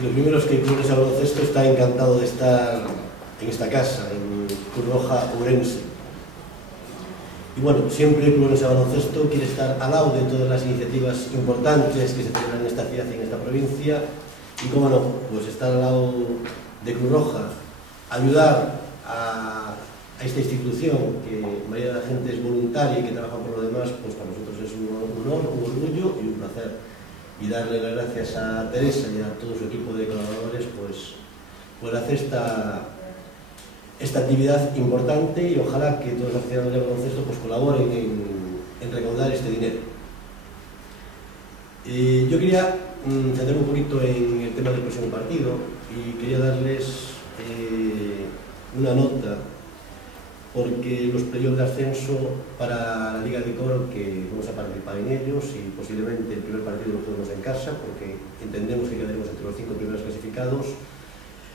Y lo primero es que el Club Orense Baloncesto está encantado de estar en esta casa, en Cruz Roja Ourense. Y bueno, siempre el Club Orense Baloncesto quiere estar al lado de todas las iniciativas importantes que se celebran en esta ciudad y en esta provincia. Y cómo no, pues estar al lado de Cruz Roja, ayudar a esta institución, que la mayoría de la gente es voluntaria y que trabaja por lo demás, pues para nosotros es un honor, un orgullo y un placer. Y darle las gracias a Teresa y a todo su equipo de colaboradores pues, por hacer esta actividad importante, y ojalá que todos los aficionados del baloncesto pues, colaboren en recaudar este dinero. Yo quería centrarme un poquito en el tema del próximo partido y quería darles una nota, porque los playoffs de ascenso para la Liga de Coro, que vamos a participar en ellos, y posiblemente el primer partido lo juguemos en casa, porque entendemos que quedaremos entre los 5 primeros clasificados.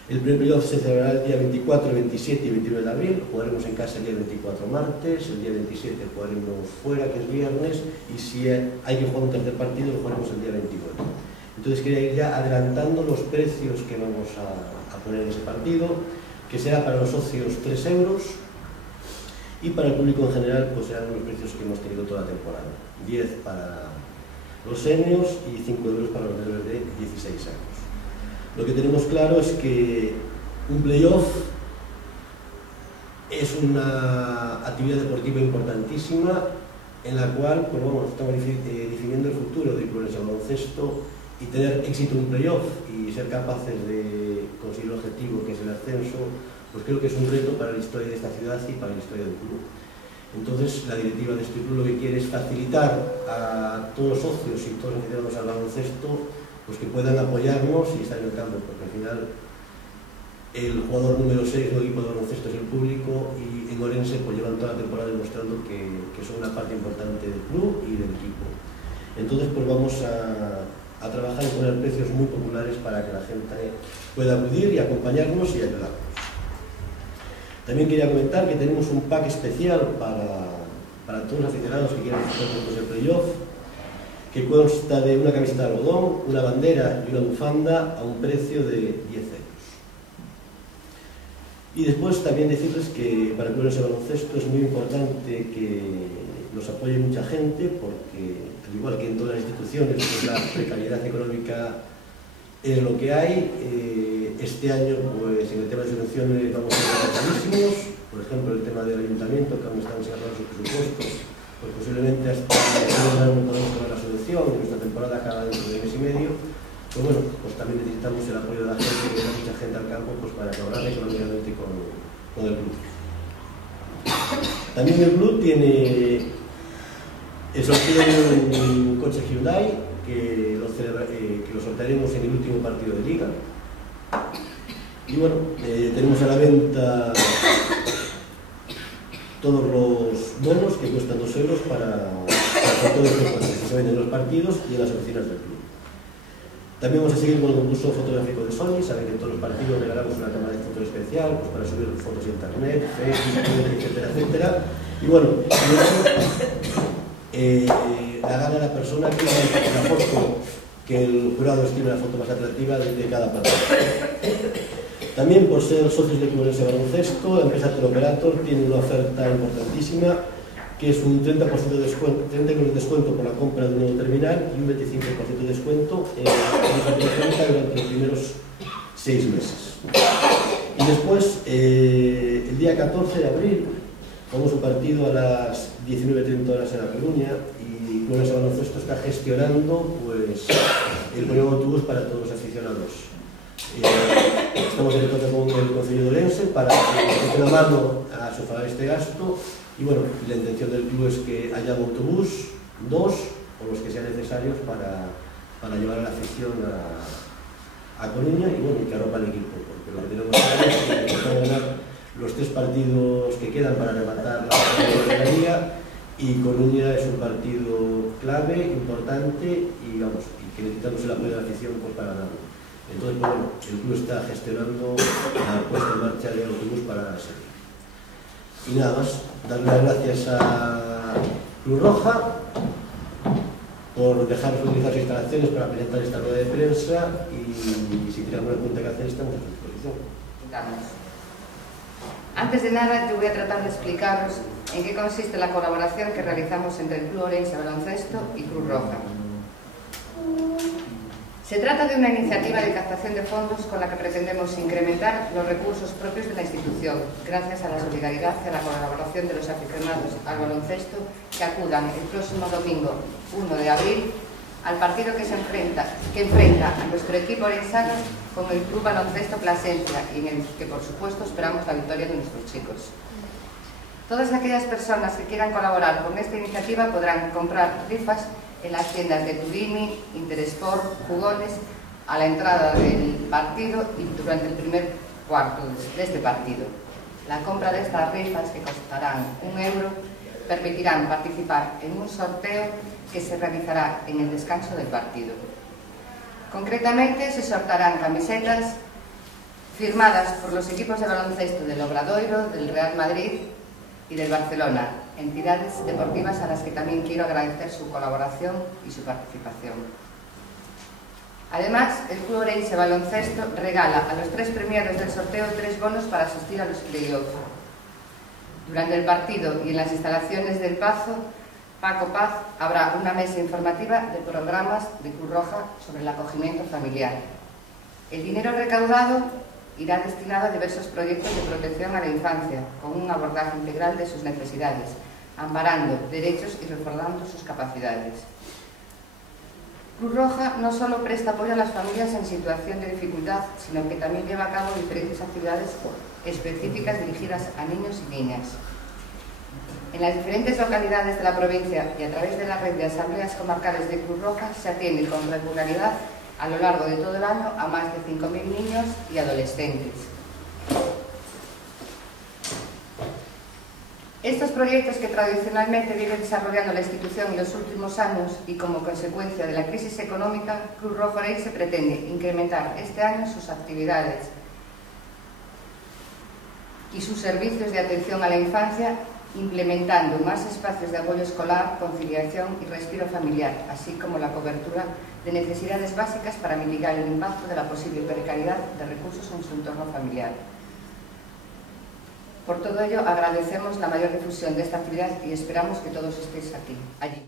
El primer playoff se celebrará el día 24, 27 y 29 de abril, jugaremos en casa el día 24 martes, el día 27 jugaremos fuera, que es viernes, y si hay que jugar un tercer partido lo jugaremos el día 29. Entonces quería ir ya adelantando los precios que vamos a poner en ese partido, que será para los socios 3 euros, y para el público en general pues serán los precios que hemos tenido toda la temporada: 10 para los seniors y 5 euros para los menores de 16 años. Lo que tenemos claro es que un playoff es una actividad deportiva importantísima en la cual pues, bueno, estamos definiendo el futuro del Club Orense Baloncesto, y tener éxito en un playoff y ser capaces de conseguir el objetivo que es el ascenso, pues creo que es un reto para la historia de esta ciudad y para la historia del club. Entonces, la directiva de este club lo que quiere es facilitar a todos los socios y todos los aficionados al baloncesto pues que puedan apoyarnos y estar en el campo, porque al final el jugador número 6 del equipo de baloncesto es el público, y en Orense pues llevan toda la temporada demostrando que son una parte importante del club y del equipo. Entonces, pues vamos a trabajar y poner precios muy populares para que la gente pueda acudir y acompañarnos y ayudarnos. También quería comentar que tenemos un pack especial para todos los aficionados que quieran disfrutar del playoff, que consta de una camiseta de algodón, una bandera y una bufanda a un precio de 10 euros. Y después también decirles que para el Club Orense Baloncesto es muy importante que nos apoye mucha gente, porque al igual que en todas las instituciones pues la precariedad económica es lo que hay. Este año, pues en el tema de subvenciones vamos a ser carísimos. Por ejemplo, el tema del ayuntamiento, que aún estamos sacando sus presupuestos, pues posiblemente hasta no podemos tomar la subvención, y nuestra temporada acaba dentro de mes y medio. Pues bueno, pues también necesitamos el apoyo de la gente, que hay mucha gente al campo, pues para colaborar económicamente con el club. También el club tiene el sorteo de un coche Hyundai, que lo sortearemos en el último partido de liga. Y bueno, tenemos a la venta todos los bonos que cuestan 2 euros para todos los coches que se venden en los partidos y en las oficinas del club. También vamos a seguir con el concurso fotográfico de Sony. Saben que en todos los partidos regalamos una cámara de foto especial pues para subir fotos a internet, Facebook, etcétera, etcétera. Y bueno, la gana la persona que la foto, que el jurado estime la foto más atractiva de cada partido. También, por ser socios del Club Orense Baloncesto, la empresa Teleoperator tiene una oferta importantísima, que es un 30% de descuento, 30 euros de descuento por la compra de un nuevo terminal y un 25% de descuento en la telefónica durante los primeros 6 meses. Y después, el día 14 de abril, vamos a un partido a las 19:30 horas en La Coruña, y el Club Orense Baloncesto está gestionando pues, el nuevo autobús para todos los aficionados. Estamos en contacto con el Concello de Orense para que esté una mano a sufragar este gasto, y bueno, la intención del club es que haya un autobús, 2 o los que sean necesarios para llevar a la afición a Coruña, y bueno, y que arropa el equipo, porque lo que tenemos que es ganar los 3 partidos que quedan para arrebatar la liga, y Coruña es un partido clave, importante, y vamos, y que necesitamos el apoyo de la afición pues, para ganarlo. Entonces, bueno, el club está gestionando la puesta en marcha del autobús para la serie. Y nada más, darle las gracias a Cruz Roja por dejarnos utilizar sus instalaciones para presentar esta rueda de prensa y si tiene alguna pregunta que hacer estamos a su disposición. Antes de nada, yo voy a tratar de explicaros en qué consiste la colaboración que realizamos entre el Club Ourense Baloncesto y Cruz Roja. Se trata de una iniciativa de captación de fondos con la que pretendemos incrementar los recursos propios de la institución, gracias a la solidaridad y a la colaboración de los aficionados al baloncesto que acudan el próximo domingo 1 de abril al partido que enfrenta a nuestro equipo orensano con el Club Baloncesto Plasencia y en el que, por supuesto, esperamos la victoria de nuestros chicos. Todas aquellas personas que quieran colaborar con esta iniciativa podrán comprar rifas en las tiendas de Tudini, Interesport, Jugones, a la entrada del partido y durante el primer cuarto de este partido. La compra de estas rifas, que costarán €1, permitirán participar en un sorteo que se realizará en el descanso del partido. Concretamente, se sortearán camisetas firmadas por los equipos de baloncesto del Obradoiro, del Real Madrid y del Barcelona, entidades deportivas a las que también quiero agradecer su colaboración y su participación. Además, el Club Ourense Baloncesto regala a los 3 premiados del sorteo 3 bonos para asistir a los play-off. Durante el partido y en las instalaciones del Paco Paz habrá una mesa informativa de programas de Cruz Roja sobre el acogimiento familiar. El dinero recaudado irá destinado a diversos proyectos de protección a la infancia, con un abordaje integral de sus necesidades, amparando derechos y reforzando sus capacidades. Cruz Roja no solo presta apoyo a las familias en situación de dificultad, sino que también lleva a cabo diferentes actividades específicas dirigidas a niños y niñas. En las diferentes localidades de la provincia y a través de la red de asambleas comarcales de Cruz Roja se atiende con regularidad a lo largo de todo el año a más de 5.000 niños y adolescentes. Estos proyectos que tradicionalmente viene desarrollando la institución en los últimos años y como consecuencia de la crisis económica, Cruz Roja Ourense pretende incrementar este año sus actividades y sus servicios de atención a la infancia, implementando más espacios de apoyo escolar, conciliación y respiro familiar, así como la cobertura de necesidades básicas para mitigar el impacto de la posible precariedad de recursos en su entorno familiar. Por todo ello, agradecemos la mayor difusión de esta actividad y esperamos que todos estéis allí.